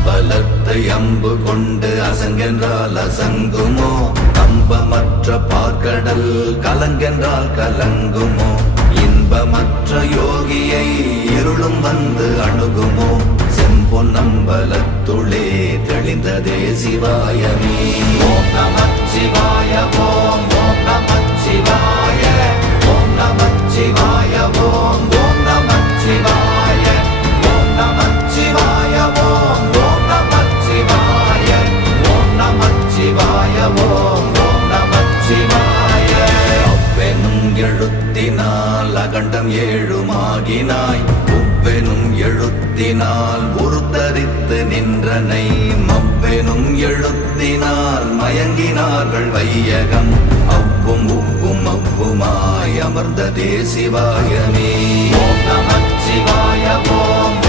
அம்பலத்தை அம்பு கொண்டு அசங்கென்றால் அசங்குமோ, கம்பமற்ற பார்க்கடல் கலங்கென்றால் கலங்குமோ, இன்பமற்ற யோகியை இருளும் வந்து அணுகுமோ, செம்பொன்னம்பலத்துளே தெளிந்ததே சிவாயமே. ஓம் நமச்சிவாய ஓம் ஓம் நமச்சிவாய ஓம் நமச்சிவாய ஓம் ஓம் நமச்சிவாய ஓம் நமச்சிவாய ஓம் ஓம் நமச்சிவாய ஓம் நமச்சிவாய ஓம் ஓம் நமச்சிவாய. அவ்வெனும் எழுத்தினால் அகண்டம் ஏழுமாகினாய், உவ்வெனும் எழுத்தினால் உருத்தரித்து நின்றனை, மவ்வெனும் எழுத்தினால் மயங்கினார்கள் வையகம், அவ்வும் உவ்வும் அவ்வுமாய் அமர்ந்ததே சிவாயமே. ஓம் நமச்சிவாய ஓம்